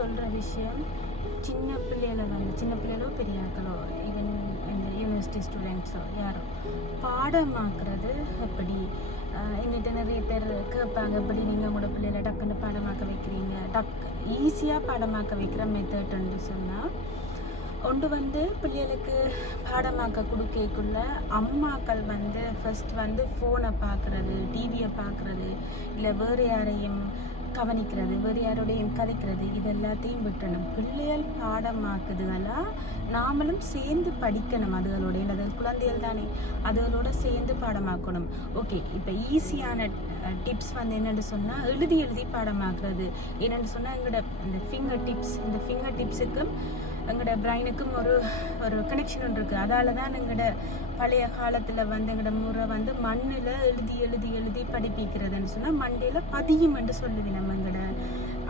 சொல்கிற விஷயம் சின்ன பிள்ளைகளை வந்து சின்ன பிள்ளைகளோ பெரியாக்களோ ஈவன் இந்த யூனிவர்சிட்டி ஸ்டூடெண்ட்ஸோ யாரோ பாடமாக்குறது எப்படி? என்னிட்ட என்கிட்ட நிறைய பேர் கேட்பாங்க எப்படி நீங்கள் உங்களோட பிள்ளைகளை டக்குன்னு பாடமாக்க வைக்கிறீங்க? டக் ஈஸியாக பாடமாக்க வைக்கிற மெத்தட்ன்னு சொன்னால் ஒன்று வந்து பிள்ளைகளுக்கு பாடமாக்க கொடுக்கக்குள்ள அம்மாக்கள் வந்து ஃபஸ்ட் வந்து ஃபோனை பார்க்குறது டிவியை பார்க்குறது இல்லை வேறு யாரையும் கவனிக்கிறது வேறு யாரோடையும் கதைக்கிறது இது எல்லாத்தையும் விட்டணும். பிள்ளைகள் பாடமாக்குதுகளா? நாமளும் சேர்ந்து படிக்கணும் அதுகளோட அது குழந்தைகள் தானே. அதுகளோட சேர்ந்து பாடமாக்கணும். ஓகே இப்போ ஈஸியான டிப்ஸ் வந்து என்னென்னு சொன்னால் எழுதி எழுதி பாடமாக்குறது. என்னென்னு சொன்னால் எங்களோட இந்த ஃபிங்கர் டிப்ஸ் இந்த ஃபிங்கர் டிப்ஸுக்கும் எங்களோட பிரைனுக்கும் ஒரு ஒரு கனெக்ஷன் ஒன்று இருக்குது அதால் தான் எங்களோட பழைய காலத்தில் வந்து எங்களோட முறை வந்து மண்ணில் எழுதி எழுதி எழுதி படிப்பிக்கிறதுன்னு சொன்னால் மண்டையில் பதியும் என்று சொல்லுவேன் நம்ம எங்களோட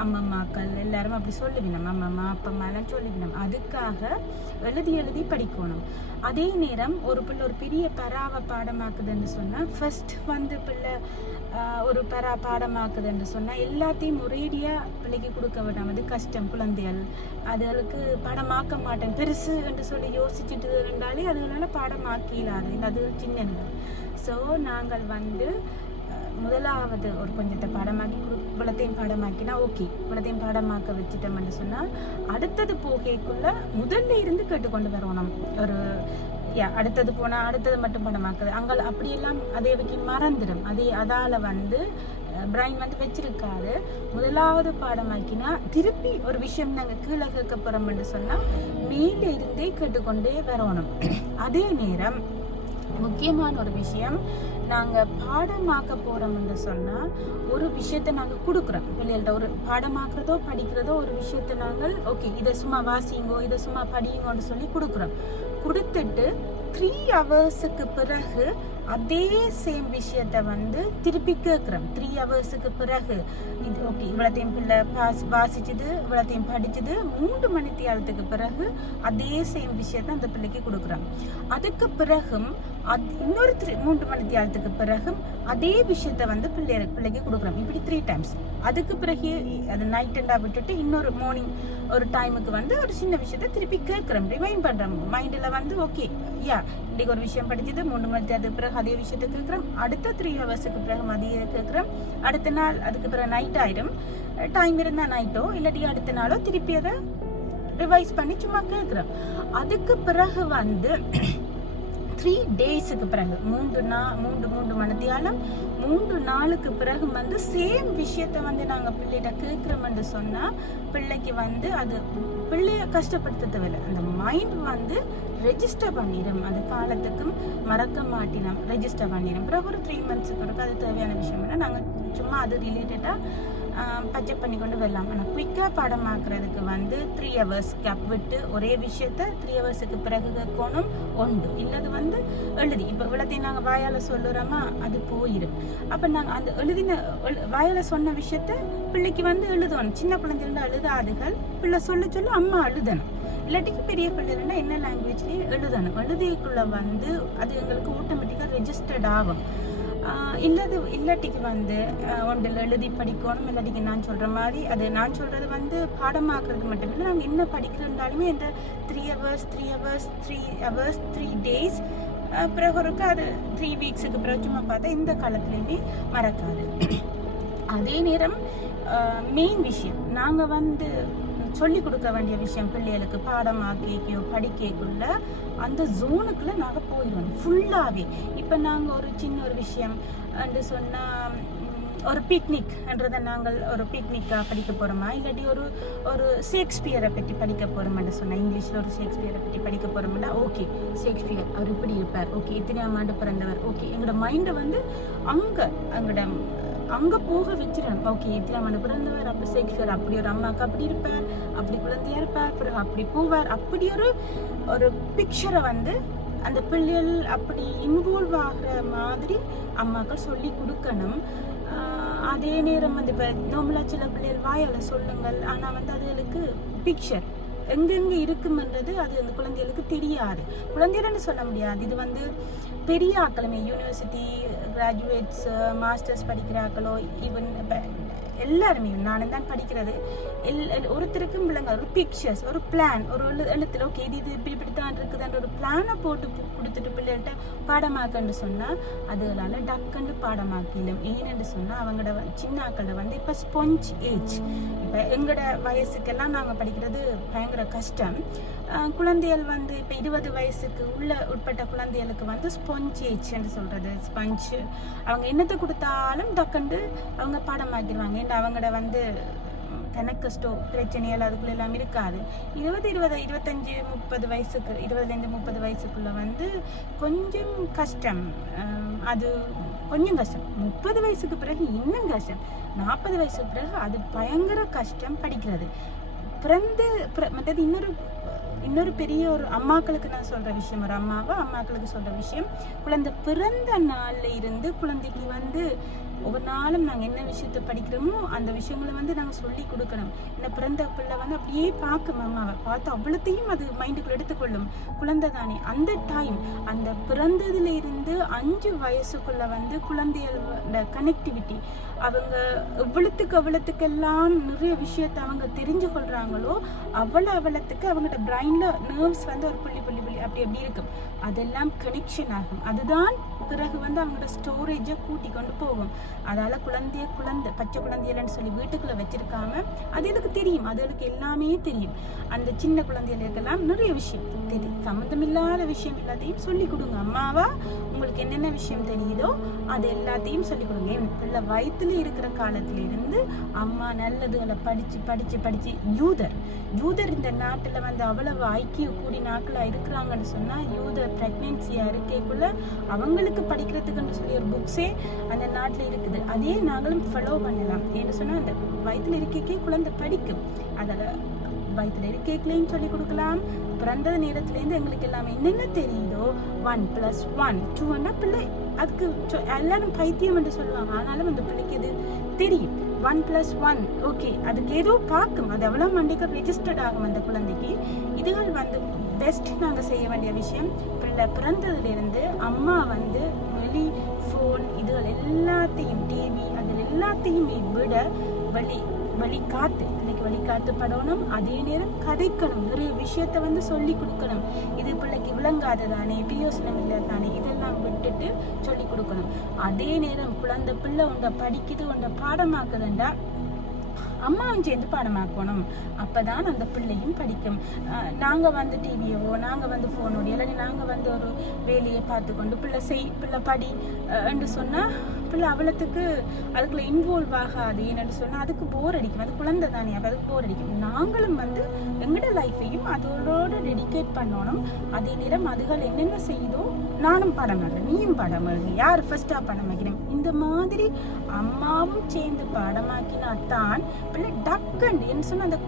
அம்மம்மாக்கள் எல்லாரும் அப்படி சொல்லுவி அம்மா அம்மம்மா அப்பம்மாலாம் சொல்லுவி அதுக்காக எழுதி எழுதி படிக்கணும். அதே நேரம் ஒரு பிள்ளை ஒரு பெரிய பராவை பாடமாக்குதுன்னு சொன்னால் ஃபர்ஸ்ட் வந்து பிள்ளை ஒரு பரா பாடமாக்குதுன்னு சொன்னால் எல்லாத்தையும் ஒரேடியாக பிள்ளைக்கு கொடுக்க விடாம அது கஷ்டம் குழந்தைகள். அதுகளுக்கு பாடமாக்க மாட்டேன். பெருசு என்று சொல்லி யோசிச்சுட்டு இருந்தாலே அதுகளால பாடமாக்கிடாது அது சின்னங்கள் ஸோ நாங்கள் வந்து முதலாவது ஒரு கொஞ்சத்தை பாடமாக்கி கொடு இவ்வளத்தையும் பாடமாக்கினா ஓகே இவ்வளத்தையும் பாடமாக்க வச்சுட்டோம்னு சொன்னால் அடுத்தது போகைக்குள்ள முதல்ல இருந்து கேட்டுக்கொண்டு வரணும். ஒரு யா அடுத்தது போனால் அடுத்தது மட்டும் படமாக்குது. அங்கே அப்படியெல்லாம் அதே வைக்க மறந்துடும். அதே அதால் வந்து பிரைன் வந்து வச்சிருக்காரு முதலாவது பாடமாக்கினா திருப்பி ஒரு விஷயம் நாங்கள் கீழே கேட்க போகிறோம்னு சொன்னால் மேலே இருந்தே கேட்டுக்கொண்டே வரணும். அதே நேரம் முக்கியமான ஒரு விஷயம். நாங்கள் பாடமாக்க போகிறோம்னு சொன்னால் ஒரு விஷயத்தை நாங்கள் கொடுக்குறோம். பிள்ளைகள்கிட்ட ஒரு பாடமாக்குறதோ படிக்கிறதோ ஒரு விஷயத்தை நாங்கள் ஓகே இதை சும்மா வாசிங்கோ இதை சும்மா படியுங்கோன்னு சொல்லி கொடுக்குறோம். கொடுத்துட்டு த்ரீ ஹவர்ஸுக்கு பிறகு அதே சேம் விஷயத்தை வந்து திருப்பி கேட்குறோம். த்ரீ ஹவர்ஸுக்கு பிறகு. இது ஓகே இவ்வளோத்தையும் பிள்ளை பாஸ் வாசிச்சுது இவ்வளோத்தையும் படிச்சுது. மூன்று மணி தியாலத்துக்கு பிறகு அதே சேம் விஷயத்தை அந்த பிள்ளைக்கு கொடுக்குறோம். அதுக்கு பிறகும் அது இன்னொரு த்ரீ மூன்று மணி தியாலத்துக்கு பிறகும் அதே விஷயத்த வந்து பிள்ளை பிள்ளைக்கு கொடுக்குறோம். இப்படி த்ரீ டைம்ஸ் அதுக்கு பிறகு அது நைட் எண்டா விட்டுட்டு இன்னொரு மார்னிங் ஒரு டைமுக்கு வந்து ஒரு சின்ன விஷயத்தை திருப்பி கேட்குறோம். ரிமைண்ட் பண்ணுறோம் மைண்டில் வந்து ஓகே யா இன்றைக்கு ஒரு விஷயம் படிச்சது மூணு மணி தியாலத்துக்கு பிறகு அதே விஷயத்தை கேட்குறோம் அடுத்த த்ரீ ஹவர்ஸுக்கு பிறகு அதே கேட்குறோம் அடுத்த நாள் அதுக்கு பிறகு நைட் ஆயிடும். டைம் இருந்தால் நைட்டோ இல்லாட்டி அடுத்த நாளோ திருப்பி அதை ரிவைஸ் பண்ணி சும்மா கேட்குறோம். அதுக்கு பிறகு வந்து த்ரீ டேஸுக்கு பிறகு மூன்று நா மூன்று மூன்று மணித்தியாலம் மூன்று நாளுக்கு பிறகு வந்து சேம் விஷயத்த வந்து நாங்கள் பிள்ளைகிட்ட கேட்குறோம்னு சொன்னால் பிள்ளைக்கு வந்து அது பிள்ளைய கஷ்டப்படுத்த தேவையில்லை அந்த மைண்ட் வந்து ரெஜிஸ்டர் பண்ணிடும் அது காலத்துக்கும் மறக்க மாட்டினோம். ரெஜிஸ்டர் பண்ணிடும் பிறகு ஒரு த்ரீ மந்த்ஸுக்கு பிறகு அது தேவையான விஷயம் இல்லை நாங்கள் சும்மா அது ரிலேட்டடாக பச்சை பண்ணி கொண்டு வரலாம். ஆனால் குயிக்காக படமாக்குறதுக்கு வந்து த்ரீ ஹவர்ஸ் கேப் விட்டு ஒரே விஷயத்த த்ரீ ஹவர்ஸுக்கு பிறகு கேட்கணும். உண்டு. இல்லது வந்து எழுதி. இப்போ இவ்வளோத்தையும் நாங்கள் வாயால் சொல்லுறோமா? அது போயிடும் அப்போ நாங்கள் அந்த எழுதின வாயால் சொன்ன விஷயத்த பிள்ளைக்கு வந்து எழுதணும். சின்ன குழந்தைகள எழுதாதுகள் பிள்ளை சொல்ல சொல்ல அம்மா எழுதணும் இல்லாட்டிக்கு பெரிய பிள்ளைகள்னா என்ன லாங்குவேஜ்லேயே எழுதணும். எழுதியக்குள்ளே வந்து அது எங்களுக்கு ஆட்டோமேட்டிக்காக ரெஜிஸ்டர்ட் ஆகும். ஆஹ் இல்லது இல்லாட்டிக்கு வந்து ஒன்றில் எழுதி படிக்கணும். இல்லாட்டிக்கு நான் சொல்கிற மாதிரி அது நான் சொல்கிறது வந்து பாடமாக்குறது மட்டும் இல்லை. நாங்கள் என்ன படிக்கிறோம்னாலுமே இந்த three hours three hours three hours three days பிறகு ஒருக்க அது த்ரீ வீக்ஸுக்கு பிறகு சும்மா பார்த்தா இந்த காலத்துலேயுமே மறக்காது. அதே நேரம் மெயின் விஷயம். நாங்கள் வந்து சொல்லி கொடுக்க வேண்டிய விஷயம் பிள்ளைகளுக்கு பாடமாக்கியோ படிக்கக்குள்ள அந்த ஜோனுக்குள்ளே நாங்கள் போயிடுவோம். ஃபுல்லாகவே இப்போ நாங்கள் ஒரு சின்ன ஒரு விஷயம் என்று சொன்னால் ஒரு பிக்னிக்ன்றதை நாங்கள் ஒரு பிக்னிக்காக படிக்க போகிறோமா இல்லாட்டி ஒரு ஒரு ஷேக்ஸ்பியரை பற்றி படிக்க போகிறோமான்னு சொன்னால் இங்கிலீஷில் ஒரு ஷேக்ஸ்பியரை பற்றி படிக்க போகிறோம்னா ஓகே ஷேக்ஸ்பியர் அவர் இப்படி இருப்பார். ஓகே இத்தனையாம் ஆண்டு பிறந்தவர். ஓகே எங்களோட மைண்டை வந்து அங்கே எங்களோட அங்கே போக வச்சிருவேன். ஓகே இத்தனை மணி பிறந்தவர் அப்படி ஷேக்ஸ்பியர் அப்படி ஒரு அம்மாவுக்கு அப்படி இருப்பார் அப்படி குழந்தையா இருப்பார் பிறகு அப்படி போவார். அப்படி ஒரு ஒரு பிக்சரை வந்து அந்த பிள்ளைகள் அப்படி இன்வால்வ் ஆகிற மாதிரி அம்மாக்கள் சொல்லி கொடுக்கணும். அதே நேரம் வந்து இப்போ நம்மளா சில பிள்ளைகள் வாயால் சொல்லுங்கள். ஆனால் வந்து அதுகளுக்கு பிக்சர் எங்கெங்க இருக்குமென்றது அது அந்த குழந்தைகளுக்கு தெரியாது. குழந்தைகள்னு சொல்ல முடியாது. இது வந்து பெரிய ஆக்களுமே யூனிவர்சிட்டி கிராஜுவேட்ஸ் மாஸ்டர்ஸ் படிக்கிற ஆக்களோ ஈவன் இப்போ எல்லாருமே நானும் தான் படிக்கிறது. எல் எல்- ஒருத்தருக்கும் விளங்க ஒரு பிக்சர்ஸ் ஒரு பிளான் ஒரு எழு எழுத்துல ஓகே இது இது இப்படி இப்படி தான் இருக்குதுன்ற ஒரு பிளானை போட்டு கொடுத்துட்டு பிள்ளைகிட்ட பாடமாக்கன்னு சொன்னால் அதுகளால் டக்குன்னு பாடமாக்கிடும். ஏன்னு சொன்னால் அவங்களோட வ- சின்ன ஆக்கள வந்து இப்போ ஸ்பொஞ்ச் ஏஜ் இப்போ எங்களோட வயசுக்கெல்லாம் நாங்கள் படிக்கிறது பயங்கர கஷ்டம். குழந்தைகள் வந்து இப்போ இருபது வயசுக்கு உள்ள உட்பட்ட குழந்தைகளுக்கு வந்து ஸ்பொஞ்ச் ஏஜ்ன்னு சொல்கிறது ஸ்பஞ்ச் அவங்க என்னத்தை கொடுத்தாலும் டக்குண்டு அவங்க பாடமாக்கிடுவாங்க. ஏன்னா அவங்களோட வந்து கணக்கு ஸ்டோ பிரச்சனைகள் அதுக்குள்ள எல்லாம் இருக்காது. இருபது இருபது இருபத்தஞ்சு முப்பது வயசுக்கு இருபதுலேருந்து முப்பது வயசுக்குள்ள வந்து கொஞ்சம் கஷ்டம். அது கொஞ்சம் கஷ்டம். முப்பது வயசுக்கு பிறகு இன்னும் கஷ்டம். நாற்பது வயசுக்கு பிறகு அது பயங்கர கஷ்டம் படிக்கிறது. பிறந்து பிற- மற்றது இன்னொரு இன்னொரு பெரிய ஒரு அம்மாக்களுக்கு நான் சொல்கிற விஷயம் ஒரு அம்மாவை அம்மாக்களுக்கு சொல்கிற விஷயம் குழந்தை பிறந்த நாளில் இருந்து குழந்தைக்கு வந்து ஒவ்வொரு நாளும் நாங்கள் என்ன விஷயத்தை படிக்கிறோமோ அந்த விஷயங்களை வந்து நாங்கள் சொல்லி கொடுக்கணும். இந்த பிறந்த பிள்ளை வந்து அப்படியே பார்க்கும் அம்மாவை பார்த்து அவ்வளோத்தையும் அது மைண்டுக்குள்ள எடுத்துக்கொள்ளும். குழந்தை தானே. அந்த டைம் அந்த பிறந்ததுலேருந்து அஞ்சு வயசுக்குள்ள வந்து குழந்தைகளோட கனெக்டிவிட்டி அவங்க எவ்வளத்துக்கு அவ்வளத்துக்கெல்லாம் நிறைய விஷயத்தை அவங்க தெரிஞ்சு கொள்கிறாங்களோ அவ்வளோ அவ்வளத்துக்கு அவங்களோட பிரைனில் நர்வ்ஸ் வந்து ஒரு புள்ளி புள்ளி புள்ளி அப்படி அப்படி இருக்கும். அதெல்லாம் கனெக்ஷன் ஆகும். அதுதான் பிறகு வந்து அவங்களோட ஸ்டோரேஜை கூட்டி கொண்டு போகும். அதால் குழந்தைய குழந்தை பச்சை குழந்தைகள்னு சொல்லி வீட்டுக்குள்ளே வச்சிருக்காம அது எனக்கு தெரியும்? அதுகளுக்கு எல்லாமே தெரியும். அந்த சின்ன குழந்தைகளுக்கெல்லாம் நிறைய விஷயம் தெரியும். சம்மந்தமில்லாத விஷயம் எல்லாத்தையும் சொல்லி கொடுங்க. அம்மாவா உங்களுக்கு என்னென்ன விஷயம் தெரியுதோ அது எல்லாத்தையும் சொல்லி கொடுங்க. என் பிள்ளை வயிற்றுல இருக்கிற காலத்திலிருந்து அம்மா நல்லதுகளை படித்து படித்து படித்து யூதர். யூதர் இந்த நாட்டில் வந்து அவ்வளவு ஐக்கிய கூடி நாட்களாக இருக்கிறாங்கன்னு சொன்னால் யூதர் பிரெக்னன்சியா இருக்கேக்குள்ள அவங்களுக்கு படிக்கிறதுக்குன்னு சொல்லி ஒரு புக்ஸே அந்த நாட்டில் இருக்குது. அதே நாங்களும் ஃபாலோ பண்ணலாம். ஏன்னு சொன்னால் அந்த வயிற்றில் இருக்கைக்கே குழந்தை படிக்கும். அதில் வயிற்றில் இருக்கைக்குலேயும் சொல்லி கொடுக்கலாம். பிறந்த நேரத்துலேருந்து எங்களுக்கு எல்லாமே என்னென்ன தெரியுதோ ஒன் ப்ளஸ் ஒன் டூன்னா பிள்ளை அதுக்கு எல்லாரும் பைத்தியம் என்று சொல்லுவாங்க. ஆனாலும் அந்த பிள்ளைக்கு இது தெரியும். ஒன் ப்ளஸ் ஒன் ஓகே அதுக்கு ஏதோ பார்க்கும். அது எவ்வளோ மண்டிக்கு ரெஜிஸ்டர்ட் ஆகும் அந்த குழந்தைக்கு. இதுகள் வந்து பெஸ்ட் நாங்கள் செய்ய வேண்டிய விஷயம் பிள்ளை பிறந்ததுலேருந்து அம்மா வந்து வெளி ஃபோன் இதுகள் எல்லாத்தையும் டிவி அதில் எல்லாத்தையுமே விட வழி வழி காத்து பிள்ளைக்கு வழி படணும் அதே நேரம் கதைக்கணும் நிறைய விஷயத்த வந்து சொல்லி கொடுக்கணும். இது பிள்ளைக்கு விளங்காது தானே பிரியோசனம் இல்லை தானே இதெல்லாம் விட்டுட்டு சொல்லி கொடுக்கணும். அதே நேரம் குழந்தை பிள்ளை உண்டை படிக்குது உண்டை பாடமாக்குதுண்டா அம்மாவும் சேர்ந்து பாடமாக்கணும். அப்பதான் அந்த பிள்ளையும் படிக்கும். நாங்கள் நாங்க வந்து டிவியவோ நாங்க வந்து ஃபோனோட இல்லாட்டி நாங்க வந்து ஒரு வேலையை பார்த்து கொண்டு பிள்ளை செய் பிள்ளை படி என்று சொன்னா பிள்ளை அவளத்துக்கு அதுக்குள்ள இன்வால்வ் ஆகாது ஏன்னு சொன்னா அதுக்கு போர் அடிக்கும். அது குழந்தை தானே அதுக்கு போர் அடிக்கும். நாங்களும் வந்து எங்களோட லைஃபையும் அதோட டெடிகேட் பண்ணணும். அதே நேரம் அதுகள் என்னென்ன செய்யுதோ நானும் படம் எழுதுறேன் நீயும் படம் எழுது யார் ஃபர்ஸ்டா படம் வைக்கிறேன் இந்த மாதிரி அம்மாவும் சேர்ந்து படமாக்கினா தான் பிள்ளை டக்கன் என்ன சொன்னா அந்த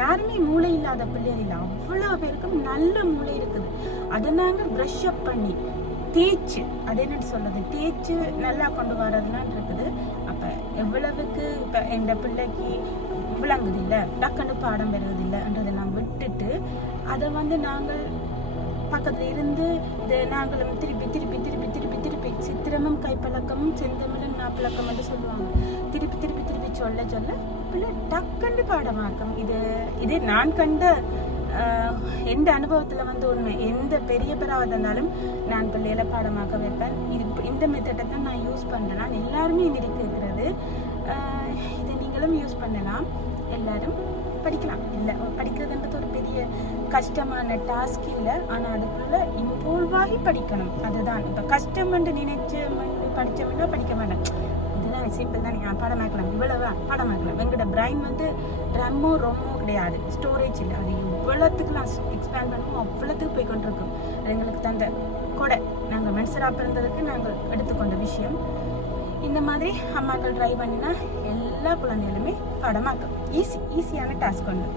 யாருமே மூளை இல்லாத பிள்ளைகள் இல்லை. அவ்வளோ பேருக்கும் நல்ல மூளை இருக்குது. அதை நாங்கள் ப்ரஷ் அப் பண்ணி தேய்ச்சு அது என்னன்னு சொல்றது? தேய்ச்சு நல்லா கொண்டு வரதுலாம் இருக்குது. அப்ப எவ்வளவுக்கு இப்ப எந்த பிள்ளைக்கு விளங்குதில்ல டக்குன்னு பாடம் வருவதில்லைன்றதை நான் விட்டுட்டு அதை வந்து நாங்கள் பக்கத்துல இருந்து இது நாங்களும் திருப்பி திருப்பி திருப்பி திருப்பி திருப்பி சித்திரமும் கைப்பழக்கமும் செந்தமிழும் நாப்பழக்கம் என்று சொல்லுவாங்க. திருப்பி திருப்பி திருப்பி சொல்ல சொல்ல பிள்ளை டக்குன்னு பாடமாக்கும். இது இது நான் கண்ட எந்த அனுபவத்தில் வந்து உண்மை எந்த பெரிய பிறாவது இருந்தாலும் நான் பிள்ளைகளை பாடமாக்க வைப்பேன். இது இந்த மெத்தடை தான் நான் யூஸ் பண்றேன் நான் எல்லாருமே இது இருக்கிறது. இதை நீங்களும் யூஸ் பண்ணலாம். எல்லாரும் படிக்கலாம். இல்லை படிக்கிறதுன்றது ஒரு பெரிய கஷ்டமான டாஸ்க் இல்லை. ஆனால் அதுக்குள்ளே இன்வால்வ் ஆகி படிக்கணும். அதுதான். இப்போ கஷ்டம்னு நினைச்சு படித்தோம்னா படிக்க மாட்டேன் இதுதான் சிம்பிள் தான். நான் படமாக்கலாம். இவ்வளவா படமாக்கலாம். எங்களோட பிரைன் வந்து ரம்மோ ரொம்மோ கிடையாது. ஸ்டோரேஜ் இல்லை. அது அவ்வளோத்துக்கு நான் எக்ஸ்பேண்ட் பண்ணுவோம் அவ்வளோத்துக்கு போய் கொண்டிருக்கோம். அது எங்களுக்கு தந்த கொடை. நாங்கள் மனுஷராக பிறந்ததுக்கு நாங்கள் எடுத்துக்கொண்ட விஷயம். இந்த மாதிரி அம்மாக்கள் ட்ரை பண்ணினா எல்லா குழந்தைகளுமே படமாக்கும். ஈஸி ஈஸியான டாஸ்க் ஒன்று